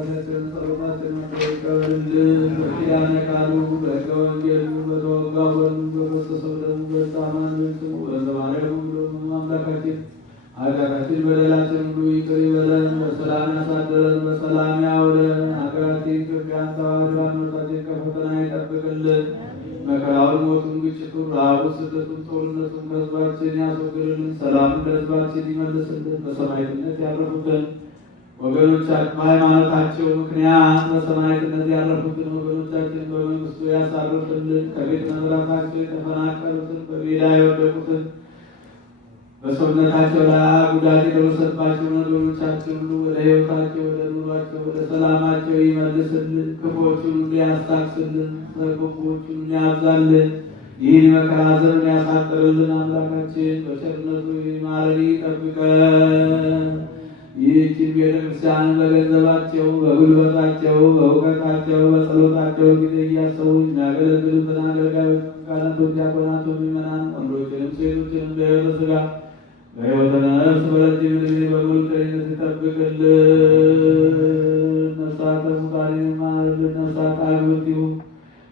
አባታችን ጸሎታችን ይቀበልልን። በኪዳነ ቃሉ በሕገ ወንጌሉ በተወጋው በፈሰሰው ደሙ በታማኝ ስሙ በተባረከው አምላካችን ኃጢአታችን በደላችን ሁሉ ይቅር ይበለን፣ በሰላም ያሳድረን፣ በሰላም ያውለን። ሀገራችን ኢትዮጵያን ተዋህዶ ሃይማኖታችን ከፈተና ይጠብቅልን። መከራውን፣ ሞቱን፣ ግጭቱን፣ ረሃቡን፣ ስደቱን፣ ጦርነቱን ከሕዝባችን ያስወግድልን። ሰላምን ለሕዝባችን ይመልስልን። በሰማዕትነት ያረፉትን ወገኖቻችን በሃይማኖታቸው ምክንያት በሰማዕትነት ያረፉትን ወገኖቻችን በመንግስቱ ያሳርፍልን። ከቤት ንብረታቸው የተፈናቀሉትን፣ በሜዳ የወደቁትን፣ በሰውነታቸው ላይ ጉዳት የደረሰባቸውን ወገኖቻችን ሁሉ ወደ ሕይወታቸው፣ ወደ ኑሯቸው፣ ወደ ሰላማቸው ይመልስልን። ክፉዎቹን ሁሉ ያስታክስልን፣ ክፉዎቹን ያብዛልን። ይህን መከራ ዘመን ያሳጥርልን። አምላካችን በቸርነቱ ይማረን ይጠብቀን። ይህችን ቤተክርስቲያን በገንዘባቸው፣ በጉልበታቸው፣ በእውቀታቸው፣ በጸሎታቸው ጊዜ እያሰቡ የሚያገለግሉትን አገልጋዮች፣ ካህናቱን፣ ዲያቆናቱን፣ ምእመናን ወንዶችንም ሴቶችንም በሕይወተ ሥጋ በሕይወተ ነፍስ በረጅም ዕድሜ በሙሉ ጤንነት ይጠብቅልን። ነፍሳተ ሙታንን ይማርልን። ነፍሳተ አግብርቲሁ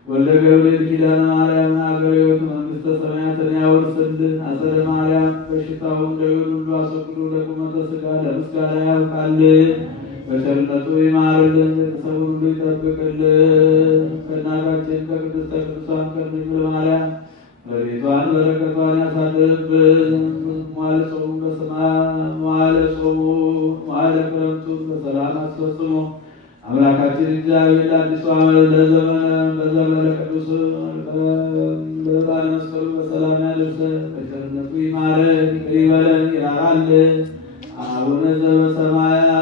ወልደ ገብርኤል ኪዳነ ማርያም ሀገረ ሕይወት መንግሥተ ሰማያትን ያወርስልን። አጸደ ማርያም በሽታውን ደዌውን ሁሉ አስወግዶ ለቁመተ ሥጋ ለምስጋና ያብቃልን። በቸርነቱ ይማርልን። ቤተሰቡን ሁሉ ይጠብቅልን። ከእናታችን ከቅድስተ ቅዱሳን ከድንግል ማርያም ረድኤቷን በረከቷን ያሳድርብን። መዋዕለ ጾሙን መዋዕለ ክረምቱን በሰላም አስፈጽሞ አምላካችን እግዚአብሔር ለአዲሱ ዓመት በዘመነ ቅዱስ በዕጣነ መስቀሉ በሰላም ያደርሰን። በቸርነቱ ይማረን ይቅር ይበለን ይራራልን። አቡነ ዘበሰማያት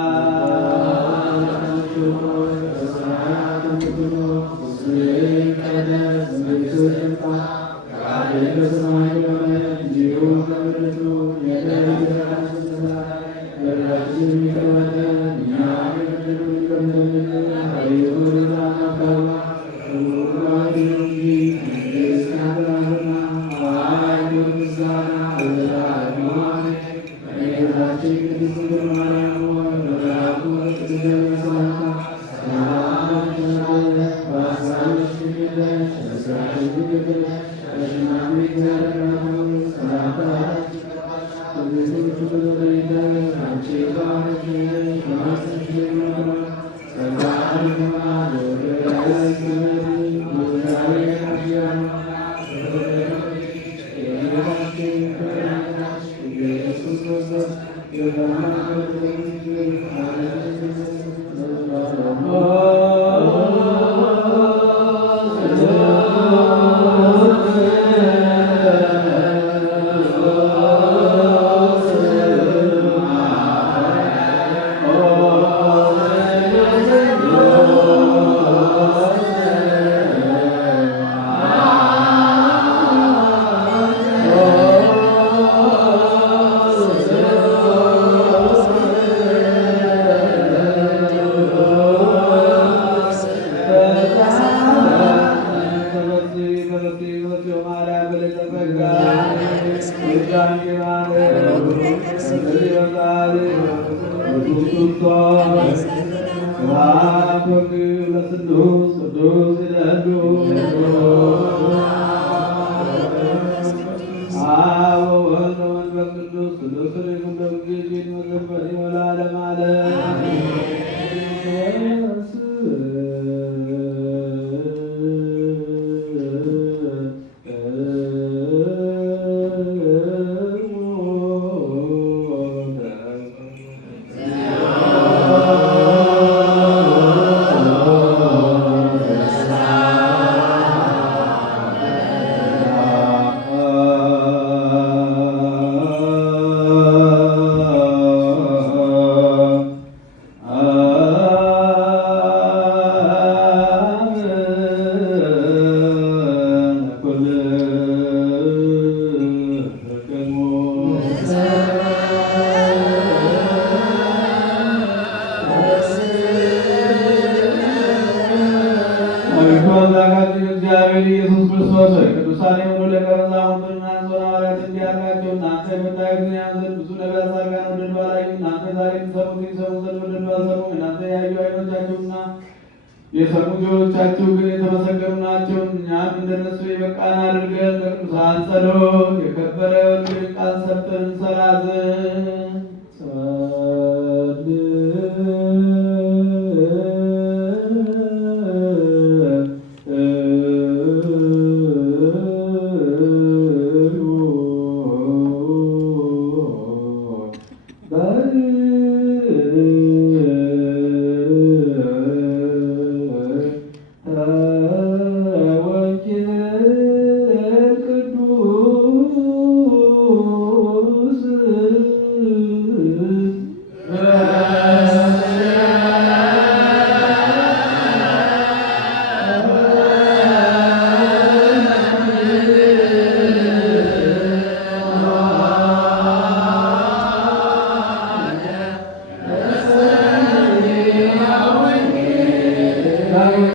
ቅዱሳን የሆኑ ደቀ መዛሙርትና አንሶን ሐዋርያት እንዲህ አልካቸው፣ እናንተ የምታዩትን ያን ዘንድ ብዙ ነቢያት ጻድቃን ወደዱ አላዩም። እናንተ ዛሬ የምትሰሙትን ይሰሙ ዘንድ ወደዱ አልሰሙም። እናንተ ያዩ ዓይኖቻችሁና የሰሙ ጆሮቻችሁ ግን የተመሰገኑ ናቸው። እኛም እንደነሱ የበቃን አድርገን በቅዱሳን ጸሎት የከበረ ወንጌልን ቃል ሰብተን እንሰራ ዘንድ